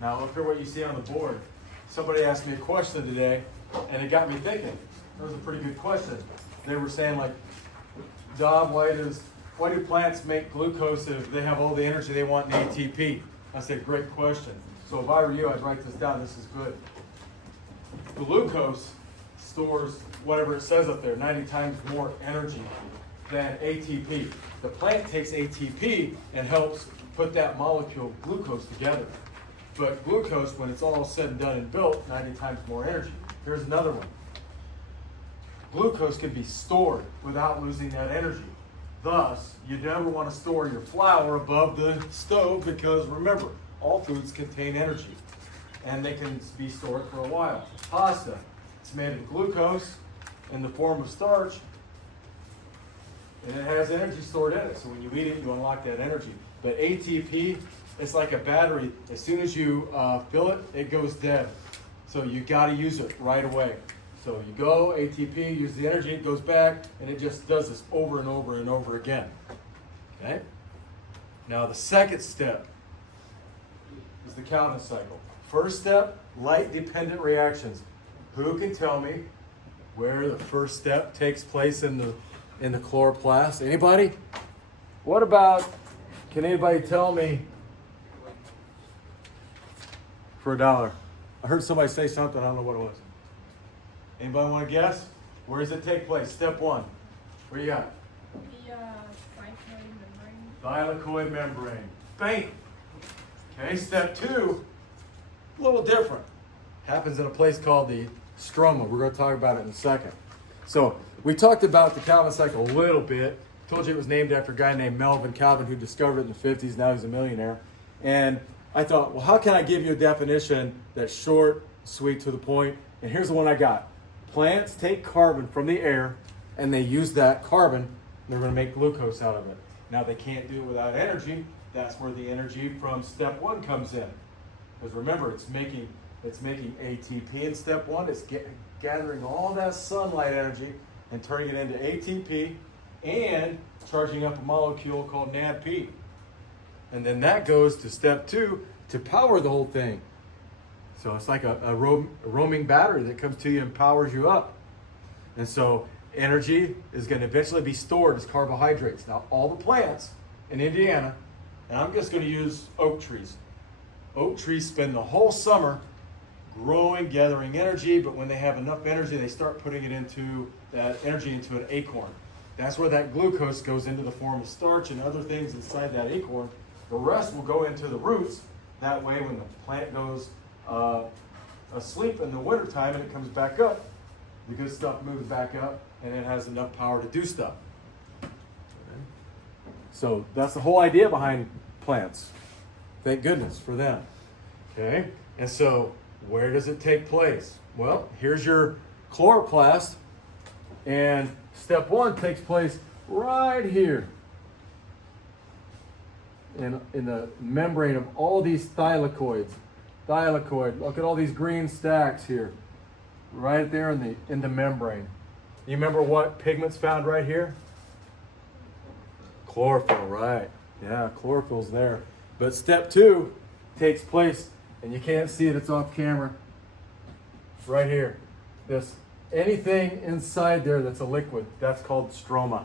Now look at what you see on the board. Somebody asked me a question today, and it got me thinking. That was a pretty good question. They were saying like, Dob, why do plants make glucose if they have all the energy they want in ATP? I said, great question. So if I were you, I'd write this down. This is good. Glucose stores whatever it says up there, 90 times more energy than ATP. The plant takes ATP and helps put that molecule glucose together. But glucose, when it's all said and done and built, 90 times more energy. Here's another one. Glucose can be stored without losing that energy. Thus, you never want to store your flour above the stove because remember, all foods contain energy and they can be stored for a while. Pasta, it's made of glucose in the form of starch and it has energy stored in it. So when you eat it, you unlock that energy. But ATP, it's like a battery. As soon as you fill it, it goes dead. So you got to use it right away. So you go, ATP, use the energy, it goes back, and it just does this over and over and over again. Okay? Now the second step is the Calvin cycle. First step, light-dependent reactions. Who can tell me where the first step takes place in the chloroplast? Anybody? What about, can anybody tell me for $1? I heard somebody say something, I don't know what it was. Anybody want to guess? Where does it take place? Step one. Where you got? The thylakoid membrane. Thylakoid membrane. Bam! Okay, step two, a little different. Happens in a place called the stroma. We're going to talk about it in a second. So, we talked about the Calvin cycle a little bit. Told you it was named after a guy named Melvin Calvin who discovered it in the 50s. Now he's a millionaire. And I thought, well, how can I give you a definition that's short, sweet, to the point? And here's the one I got. Plants take carbon from the air and they use that carbon and they're going to make glucose out of it. Now they can't do it without energy. That's where the energy from step one comes in. Because remember, it's making ATP in step one. It's gathering all that sunlight energy and turning it into ATP and charging up a molecule called NADP. And then that goes to step two to power the whole thing. So it's like a roaming battery that comes to you and powers you up. And so energy is going to eventually be stored as carbohydrates. Now all the plants in Indiana, and I'm just going to use oak trees. Oak trees spend the whole summer growing, gathering energy, but when they have enough energy, they start putting it into that energy into an acorn. That's where that glucose goes into the form of starch and other things inside that acorn. The rest will go into the roots. That way when the plant goes asleep in the wintertime and it comes back up, the good stuff moves back up and it has enough power to do stuff. So that's the whole idea behind plants. Thank goodness for them. Okay, and so where does it take place? Well, here's your chloroplast, and step one takes place right here in the membrane of all these thylakoids. Thylakoid, look at all these green stacks here, right there in the membrane. You remember what pigment's found right here? Chlorophyll, right? Yeah, chlorophyll's there. But step two takes place, and you can't see it, it's off camera, right here. Anything inside there that's a liquid, that's called stroma.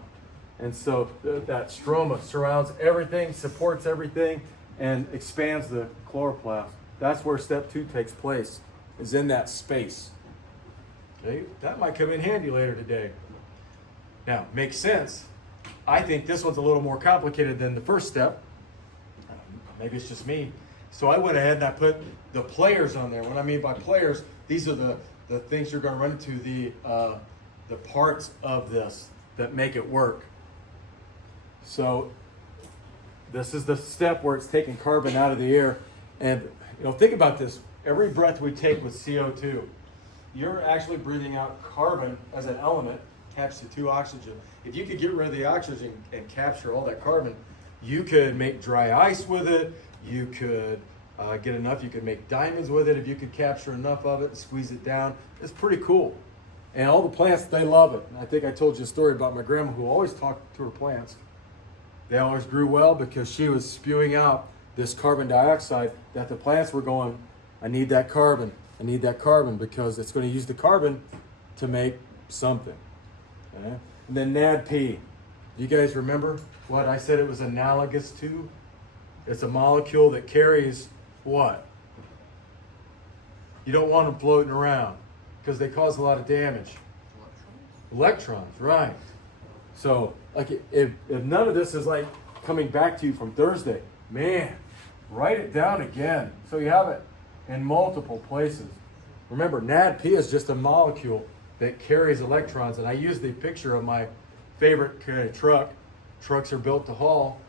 And so that stroma surrounds everything, supports everything, and expands the chloroplast. That's where step two takes place, is in that space. Okay, that might come in handy later today. Now, makes sense. I think this one's a little more complicated than the first step. Maybe it's just me. So I went ahead and I put the players on there. What I mean by players, these are the things you're going to run into, the parts of this that make it work. So this is the step where it's taking carbon out of the air. And think about this. Every breath we take with CO2, you're actually breathing out carbon as an element attached to two oxygen. If you could get rid of the oxygen and capture all that carbon, you could make dry ice with it. You could get enough. You could make diamonds with it if you could capture enough of it and squeeze it down. It's pretty cool. And all the plants, they love it. And I think I told you a story about my grandma who always talked to her plants. They always grew well because she was spewing out this carbon dioxide that the plants were going, I need that carbon, because it's going to use the carbon to make something. Okay? And then NADP. Do you guys remember what I said it was analogous to? It's a molecule that carries what? You don't want them floating around because they cause a lot of damage. Electrons, right. So, like, if none of this is like coming back to you from Thursday, man, write it down again so you have it in multiple places. Remember, NADP is just a molecule that carries electrons, and I use the picture of my favorite kind of truck. Trucks are built to haul.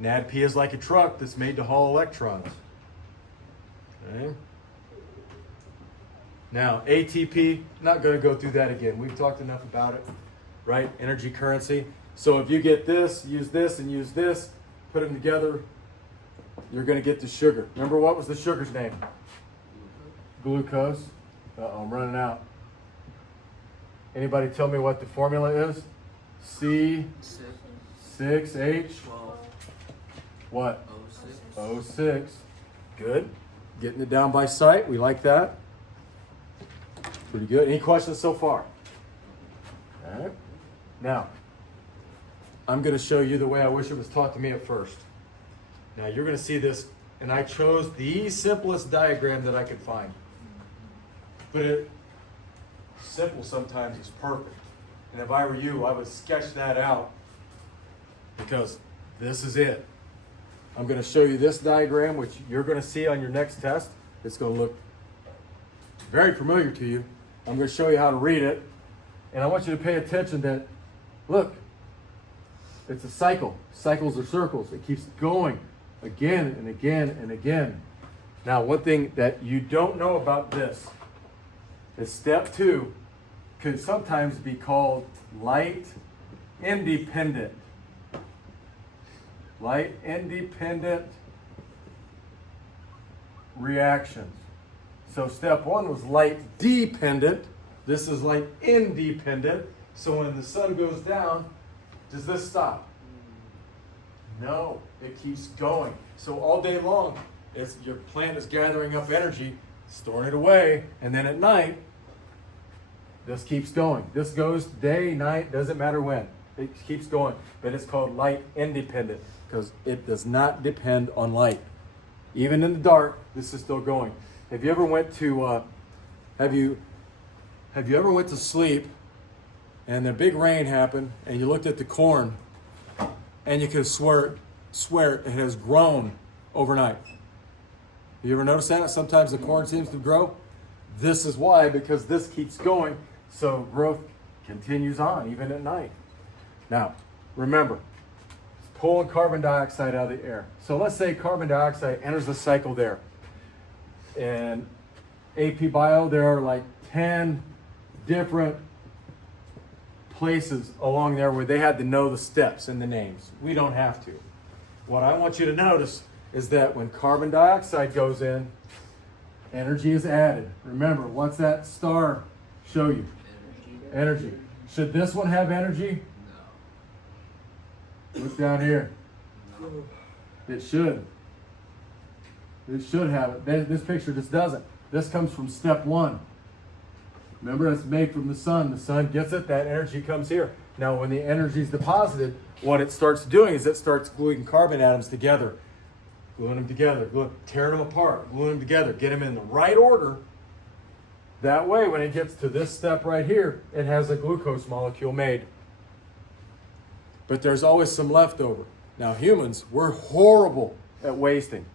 NADP is like a truck that's made to haul electrons. Okay. Now, ATP, not going to go through that again. We've talked enough about it, right? Energy currency. So if you get this, and use this, put them together, you're going to get the sugar. Remember, what was the sugar's name? Glucose. Uh-oh, I'm running out. Anybody tell me what the formula is? C6H. What? O6. Good. Getting it down by sight. We like that. Pretty good. Any questions so far? All right. Now, I'm going to show you the way I wish it was taught to me at first. Now, you're going to see this, and I chose the simplest diagram that I could find. But simple sometimes is perfect. And if I were you, I would sketch that out because this is it. I'm going to show you this diagram, which you're going to see on your next test. It's going to look very familiar to you. I'm going to show you how to read it. And I want you to pay attention that, look, it's a cycle. Cycles are circles. It keeps going again and again and again. Now, one thing that you don't know about this is step 2 could sometimes be called light independent. Light independent reactions. So step 1 was light dependent. This is light independent. So when the sun goes down, does this stop? No, it keeps going. So all day long, your plant is gathering up energy, storing it away, and then at night, this keeps going. This goes day, night, doesn't matter when. It keeps going, but it's called light independent because it does not depend on light. Even in the dark, this is still going. Have you ever went to have you ever went to sleep and a big rain happened and you looked at the corn and you could swear it has grown overnight? You ever notice that? Sometimes the corn seems to grow. This is why, because this keeps going, so growth continues on even at night. Now, remember, it's pulling carbon dioxide out of the air. So let's say carbon dioxide enters the cycle there. In AP Bio, there are like 10 different places along there where they had to know the steps and the names. We don't have to. What I want you to notice is that when carbon dioxide goes in, energy is added. Remember, what's that star show you? Energy. Should this one have energy? No. Look down here. No. It should. It should have it. This picture just doesn't. This comes from step 1. Remember, it's made from the sun. The sun gets it. That energy comes here. Now, when the energy is deposited, what it starts doing is it starts gluing carbon atoms together. Gluing them together, tearing them apart, gluing them together, get them in the right order. That way, when it gets to this step right here, it has a glucose molecule made. But there's always some leftover. Now, humans, we're horrible at wasting.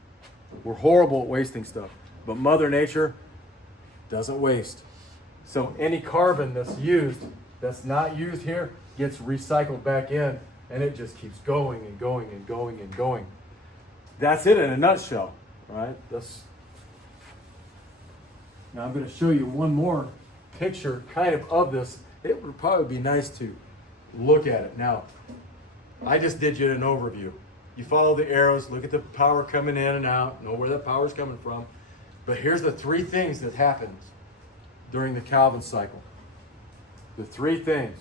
We're horrible at wasting stuff. But Mother Nature doesn't waste. So any carbon that's not used here, gets recycled back in, and it just keeps going and going and going and going. That's it in a nutshell, right? Now I'm going to show you one more picture kind of this. It would probably be nice to look at it. Now, I just did you an overview. You follow the arrows, look at the power coming in and out, know where that power is coming from. But here's the 3 things that happens during the Calvin cycle. The 3 things.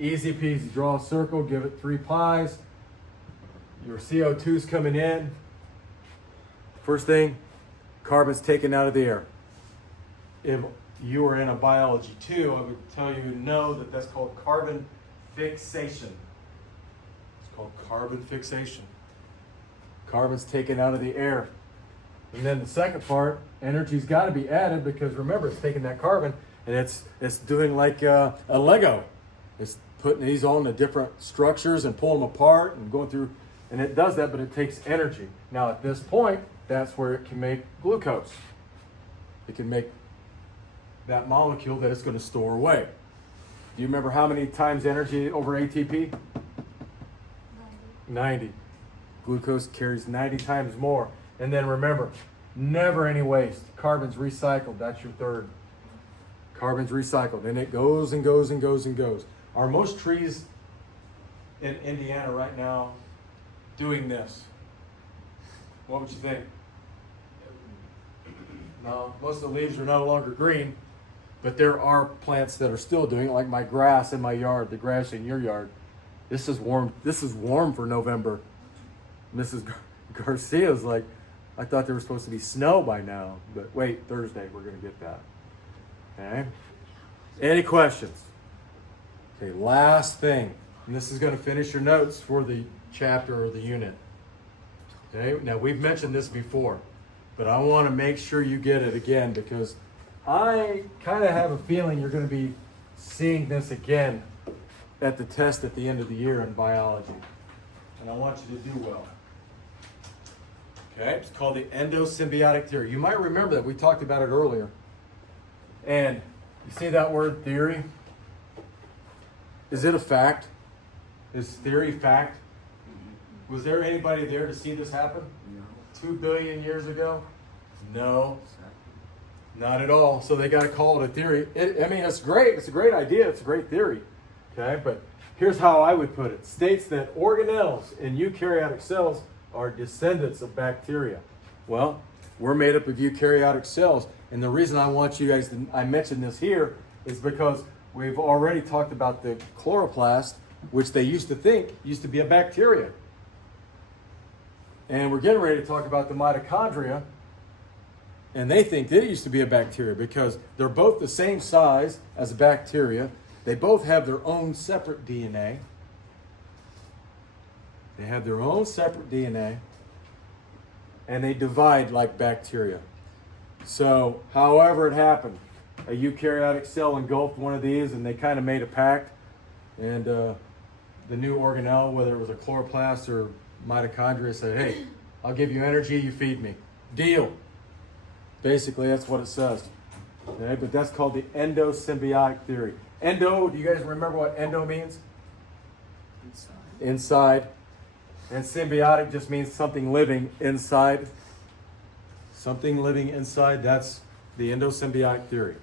Easy peasy. Draw a circle, give it 3 pies. Your CO2 is coming in. First thing, carbon's taken out of the air. If you were in a biology 2, I would tell you know that that's called carbon fixation. It's called carbon fixation. Carbon's taken out of the air. And then the second part, energy's got to be added because remember, it's taking that carbon and it's doing like a Lego. It's putting these all into different structures and pulling them apart and going through, and it does that, but it takes energy. Now at this point, that's where it can make glucose. It can make that molecule that it's going to store away. Do you remember how many times energy over ATP? 90. Glucose carries 90 times more. And then remember, never any waste. Carbon's recycled. That's your third. Carbon's recycled. And it goes and goes and goes and goes. Are most trees in Indiana right now doing this? What would you think? No, most of the leaves are no longer green, but there are plants that are still doing it, like my grass in my yard, the grass in your yard. This is warm. This is warm for November. Mrs. Garcia's like, I thought there was supposed to be snow by now, but wait, Thursday we're going to get that. Okay. Any questions? Okay, last thing, and this is going to finish your notes for the chapter or the unit. Okay, now we've mentioned this before, but I want to make sure you get it again because I kind of have a feeling you're going to be seeing this again at the test at the end of the year in biology. And I want you to do well. Okay, it's called the endosymbiotic theory. You might remember that we talked about it earlier. And you see that word theory? Is it a fact? Is theory fact? Was there anybody there to see this happen? No. 2 billion years ago? No. Not at all. So they got to call it a theory. I mean, it's great. It's a great idea. It's a great theory. Okay, but here's how I would put it. States that organelles in eukaryotic cells are descendants of bacteria. Well, we're made up of eukaryotic cells. And the reason I want you guys to, I mentioned this here, is because we've already talked about the chloroplast, which they used to think used to be a bacteria. And we're getting ready to talk about the mitochondria, and they think that it used to be a bacteria because they're both the same size as a bacteria. They both have their own separate DNA. They have their own separate DNA, and they divide like bacteria. So, however it happened, a eukaryotic cell engulfed one of these, and they kind of made a pact, and the new organelle, whether it was a chloroplast or mitochondria, said, hey, I'll give you energy, you feed me. Deal. Basically, that's what it says. Okay, but that's called the endosymbiotic theory. Endo, do you guys remember what endo means? Inside. And symbiotic just means something living inside. Something living inside, that's the endosymbiotic theory.